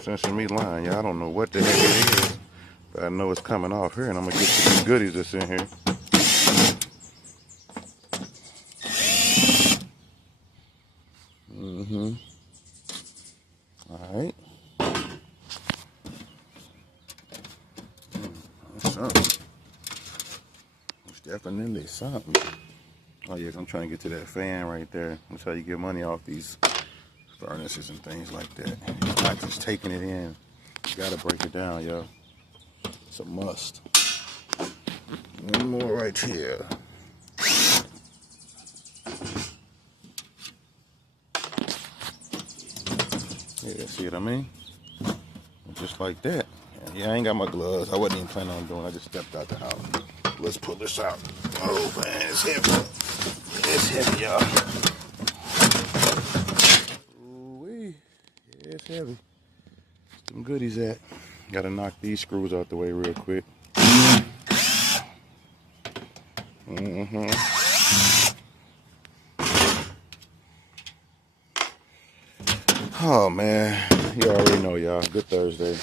sense of me lying, y'all. I don't know what the heck it is, but I know it's coming off here, and I'm gonna get to these goodies that's in here. All right. Something. It's definitely something. Oh yeah, I'm trying to get to that fan right there. That's how you get money off these furnaces and things like that. You're not just taking it in. You gotta break it down, yo. It's a must. One more right here. Yeah, see what I mean? Just like that. Yeah, I ain't got my gloves. I wasn't even planning on doing it. I just stepped out the house. Let's pull this out. Oh man, it's heavy. It's heavy, y'all. Ooh-wee. Yeah, it's heavy. Some goodies at. Gotta knock these screws out the way real quick. Oh man, you already know, y'all. Good Thursday.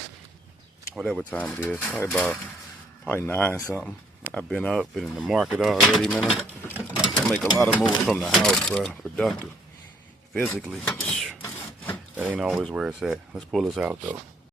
Whatever time it is. Probably 9 something. I've been up, been in the market already, man. I make a lot of moves from the house, bro. Productive. Physically. That ain't always where it's at. Let's pull this out though.